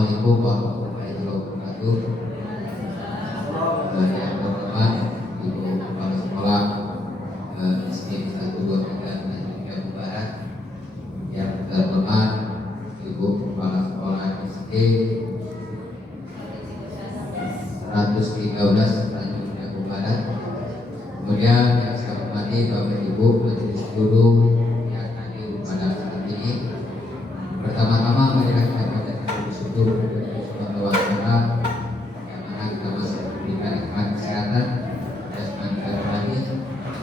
Assalamualaikum warahmatullahi wabarakatuh. Yang terhormat Ibu Kepala Sekolah SD 123 Tanjung Barat, yang terhormat Ibu Kepala Sekolah SD 113 Tanjung Barat. Kemudian yang saya hormati Bapak Ibu Majelis Guru yang hadir pada saat ini. Pertama-tama marilah kita panjatkan syukur kepada Allah Subhanahu yang mana kita masih diberikan nikmat kesehatan jasmani dan rohani,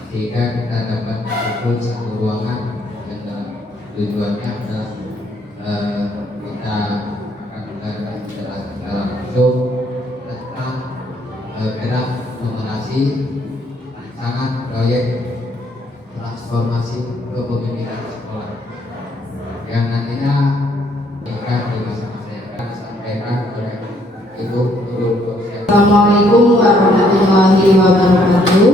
sehingga kita dapat berkumpul satu ruangan yang tujuannya adalah kita akan mendengarkan penjelasan secara langsung tentang gerak numerasi rancangan proyek transformasi kepemimpinan sekolah yang nantinya akan disampaikan oleh Ibu Nurul Qudsiah. Assalamualaikum warahmatullahi wabarakatuh.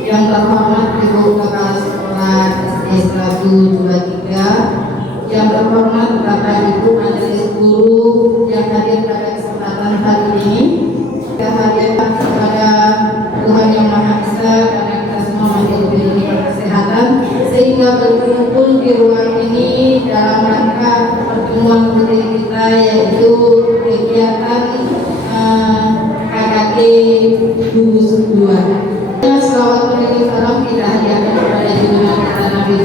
Yang terhormat Ibu Kepala Sekolah SD 123, yang terhormat Bapak Ibu Majelis Guru yang hadir pada kesempatan hari ini, kita hadirkan kepada Tuhan Yang Maha Esa karena kita semua masih diberi kesehatan sehingga berkumpul di ruang ini dalam rangka pertemuan putri kita, yaitu kegiatan KKT Gugus 2. Salawat dan salam kita hadiahkan kepada junjungan kita Nabi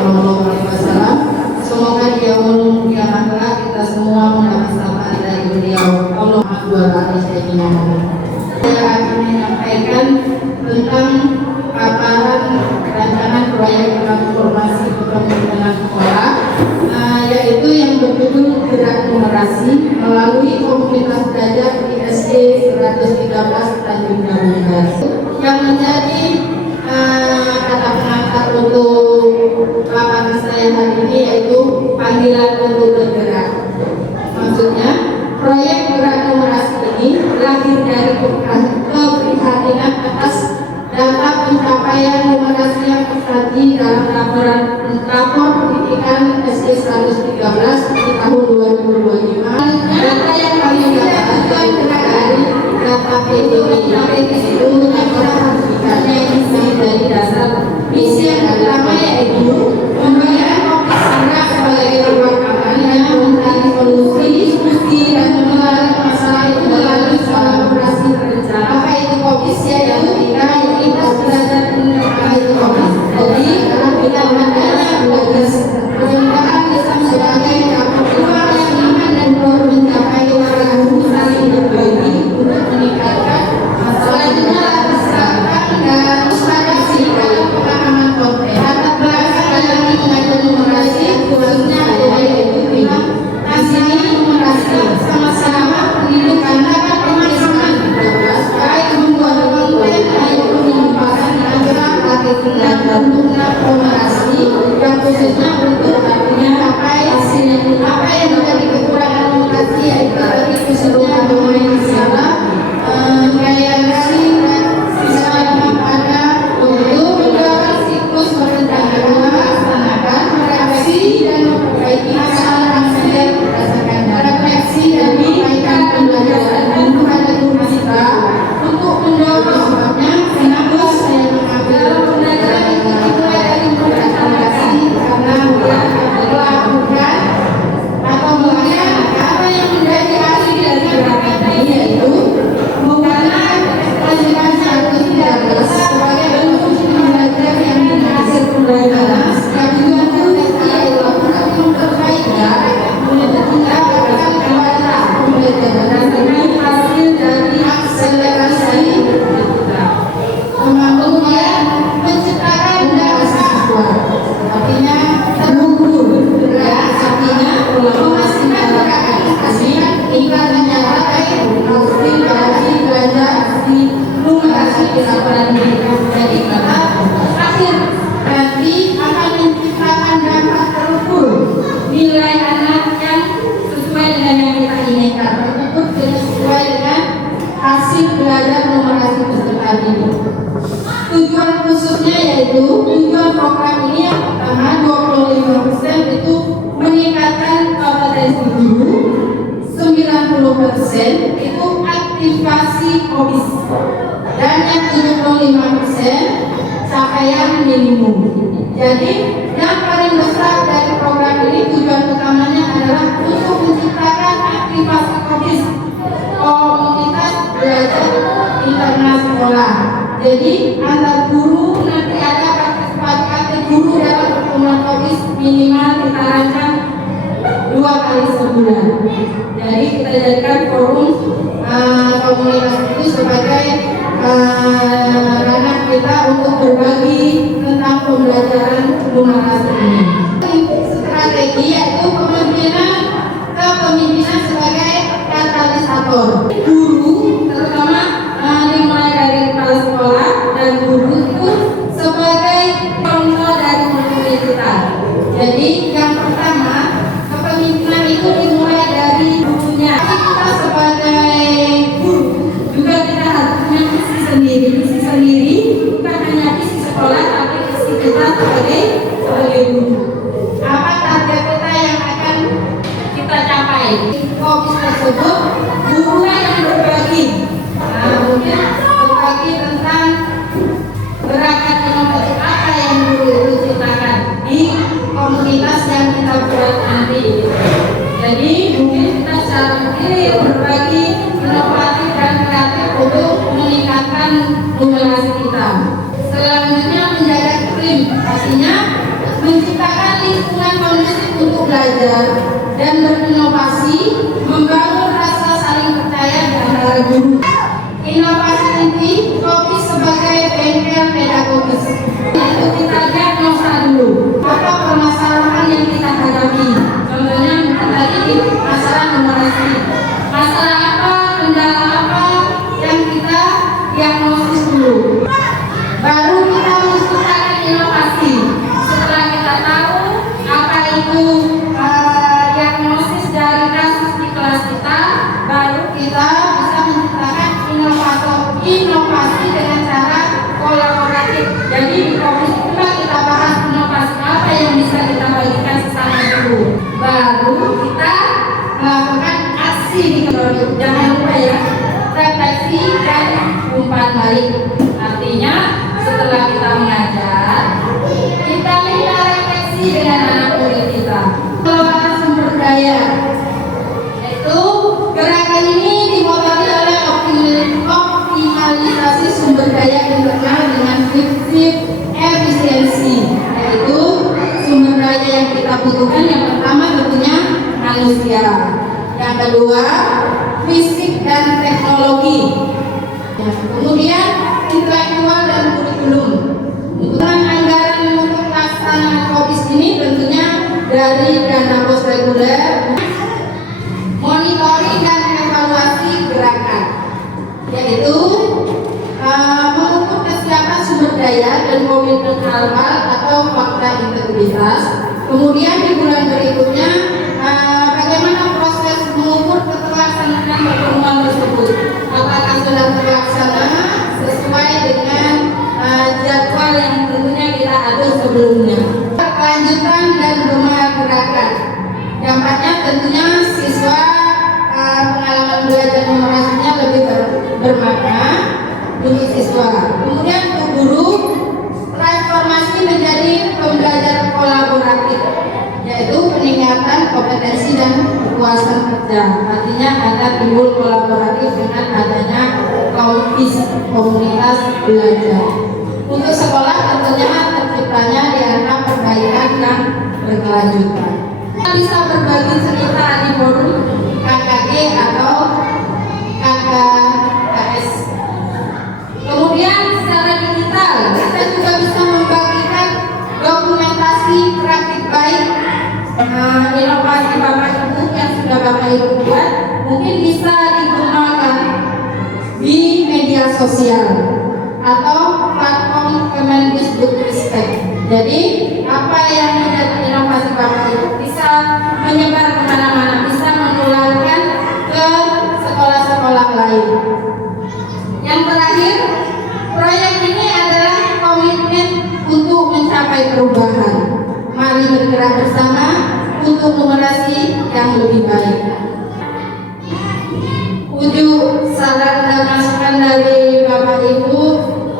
Muhammad SAW. Semoga dia mulia akhlak kita semua mendapat syafaat dari beliau. Allah Saya akan menyampaikan tentang paparan rancangan proyek transformasi kepemimpinan sekolah, yaitu yang berjudul Gerak Numerasi melalui komunitas belajar di SD 113 Tanjung Barat. Yang menjadi kata pengantar untuk paparan saya hari ini yaitu panggilan untuk bergerak. Maksudnya, proyek Gerak Numerasi ini lahir dari keprihatinan atas data pencapaian numerasi yang terjadi dalam rapor pendidikan SD 113 di tahun 2025. Data yang kami dapatkan dari data PDI itu pendidikannya ini dari dasar misi yang pertama yaitu pemberian topik anak sebagai ruang aman yang mencari solusi, diskusi dan mengelola masalah itu melalui kolaborasi berencana. Apa itu kopis? Yaitu kita belajar mengenai kopis. Jadi kalau kita mengenai belajar bisa sebagai itu aktivasi KOBIS, dan yang 75% capaian minimum. Jadi yang paling besar dari program ini tujuan utamanya adalah untuk menciptakan aktivasi KOBIS, komunitas belajar internal sekolah. Jadi antar guru nanti ada partisipasi guru dalam pertemuan KOBIS minimal kita rancang 2 kali sebulan. Jadi kita jadikan forum komunitas itu sebagai ranah kita untuk berbagi tentang pembelajaran numerasi ini. Strategi yaitu kepemimpinan sebagai katalisator. Guru terutama dimulai dari kepala sekolah dan guru itu sebagai kontrol dari murid kita. Jadi yang pertama, kepemimpinan itu dimulai dari gurunya. Kita sebagai guru juga kita harus punya visi sendiri, bukan hanya visi sekolah tapi visi kita sebagai guru. Apa target kita yang akan kita capai? KOBIS tersebut gurunya yang berbagi. Mungkin berbagi tentang gerakan inovatif apa yang guru itu ciptakan di komunitas yang kita buat nanti. Jadi mungkin kita secara mandiri berbagi inovatif dan kreatif untuk meningkatkan numerasi kita. Selanjutnya menjaga iklim, artinya menciptakan lingkungan kondusif untuk belajar dan berinovasi, membangun rasa saling percaya di antara guru. Inovasi inti KOBIS sebagai bengkel pedagogis. Itu kita lihat dulu apa permasalahan yang kita hadapi. Contohnya mungkin tadi masalah numerasi. Masalah apa, kendala apa yang kita diagnosis dulu. Baru kita menciptakan inovasi. Setelah kita tahu apa itu diagnosis dari kasus di kelas kita, baru kita bisa menciptakan inovasi dengan cara kolaboratif. Jadi di KOBIS itulah kita bahas inovasi apa yang bisa kita bagikan sesama guru. Baru kita melakukan aksi di kelompok. Jangan lupa ya, refleksi dan umpan balik. Artinya setelah kita mengajar, kita minta refleksi dengan anak murid kita. Pengelolaan sumber daya, yaitu gerakan ini dimotori oleh optimalisasi sumber daya internal dengan prinsip efisiensi, yaitu sumber daya yang kita butuhkan yang pertama tentunya manusia, yang kedua fisik dan teknologi, kemudian intelektual dan kurikulum. Penggunaan anggaran untuk pelaksanaan KOBIS ini tentunya dari dana pos reguler, monitoring dan evaluasi gerakan, yaitu mengukur kesiapan sumber daya dan komitmen halal atau fakta integritas. Kemudian di bulan berikutnya bagaimana proses mengukur keterlaksanaan pertemuan tersebut, apakah sudah terlaksana sesuai dengan jadwal yang tentunya kita atur sebelumnya. Kelanjutan dan rumah gerakan, dampaknya tentunya siswa pengalaman belajar numerasinya lebih bermakna untuk siswa. Kemudian untuk guru, transformasi menjadi pembelajaran kolaboratif, yaitu peningkatan kompetensi dan kepuasan kerja. Artinya ada timbul kolaboratif dengan adanya komunitas belajar. Untuk sekolah tentunya terciptanya di antara perbaikan yang berkelanjutan. Kita bisa berbagi cerita di forum KKG atau KKS. Kemudian secara digital kita juga bisa membagikan dokumentasi praktik baik inovasi Bapak Ibu yang sudah Bapak Ibu buat, mungkin bisa digunakan di media sosial atau platform Kemendikbudristek. Jadi apa yang menjadi inovasi Bapak Ibu bisa menyebar kemana-mana, bisa menularkan ke sekolah-sekolah lain. Yang terakhir, proyek ini adalah komitmen untuk mencapai perubahan. Mari bergerak bersama untuk numerasi yang lebih baik. ujuk saran dan masukan dari Bapak Ibu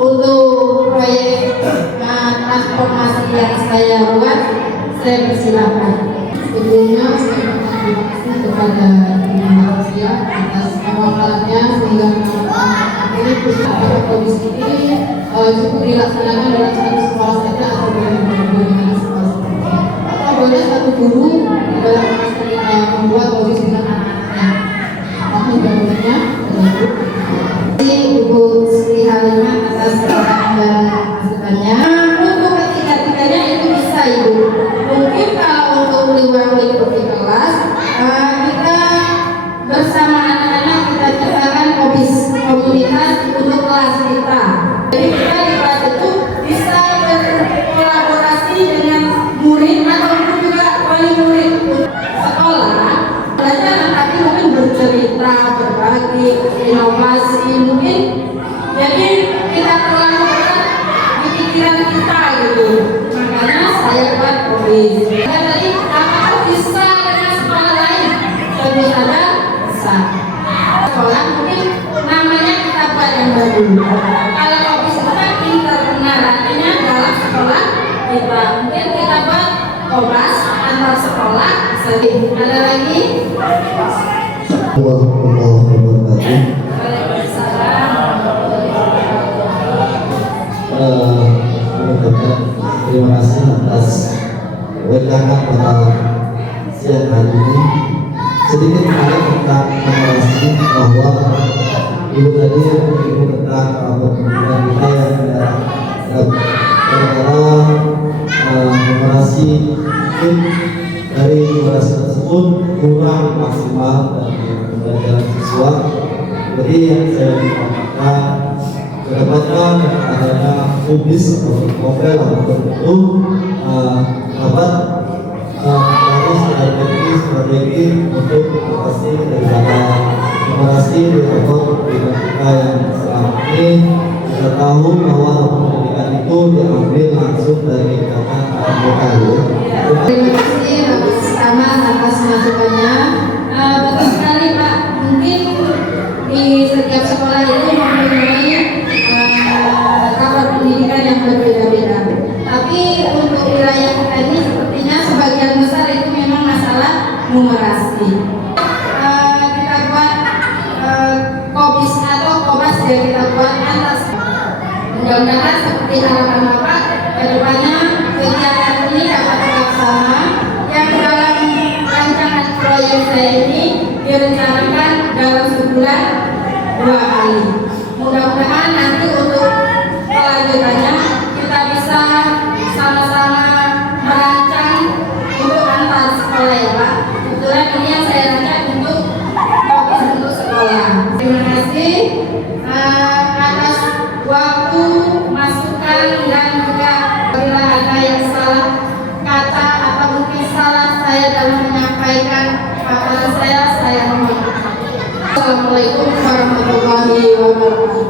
untuk proyek transformasi yang saya buat. Saya persilahkan. Sebelumnya saya berterima kasih kepada Malaysia atas amanatnya sehingga ini kondisi ini cukup dilaksanakan dalam satu sekolah saja atau dengan sekolah seperti atau boleh satu guru dalam membuat kondisi dengan anak-anaknya. Mohon jawabannya Ibu Sri Halimah atas saran dan masukannya. Untuk ketiga-tiganya itu bisa Ibu. Mungkin kalau untuk luar lingkup di kelas kita bersama anak-anak kita ciptakan komunitas untuk kelas kita. Jadi kita di kelas itu bisa berkolaborasi dengan murid ataupun juga wali murid sekolah belajar, tapi mungkin bercerita, berbagi, inovasi mungkin. Jadi kita terlalu di pikiran kita gitu. Makanya saya buat kobis. Jadi apakah bisa dengan sekolah lain? Tentu saja bisa. Sekolah mungkin namanya kita buat yang baru. Kalau kobis itu kan internal, artinya dalam sekolah kita mungkin kita buat kobas antar sekolah. Ada lagi? Warahmatullahi wabarakatuh. Terima kasih atas wejangan pada siang hari ini. Sedikit mengenai tentang informasi bahwa Ibu tadi menyinggung tentang pendidikan kita yang informasi mungkin dari informasi tersebut kurang maksimal dari pembelajaran siswa. Jadi yang saya ingin kedepannya adanya publis atau novel atau itu dapat harus strategi untuk mengatasi daripada informasi di awal pendidikan kita yang selama ini kita tahu bahwa pendidikan itu diambil langsung dari kata lokal. Terima kasih Bapak Sama atas masukannya. Betul sekali Pak. Mungkin di setiap sekolah itu mempunyai kabar pendidikan yang berbeda-beda. Tapi untuk wilayah kita ini sepertinya sebagian besar itu memang masalah numerasi. Kita buat kobis atau kobas yang kita buat atas. Mudah-mudahan seperti harapan Bapak, kedepannya kegiatan ini dapat terlaksana. Yang dalam rancangan proyek saya ini direncanakan dalam sebulan 2 kali. Mudah-mudahan nanti untuk kelanjutannya kita bisa sama-sama merancang untuk antar sekolah ya Pak. Kebetulan ini yang saya rancang untuk fokus untuk sekolah. Terima kasih atas waktu, masukan dan juga bila ada yang salah kata atau mungkin salah saya dalam menyampaikan paparan saya mohon maaf. Assalamualaikum warahmatullahi wabarakatuh.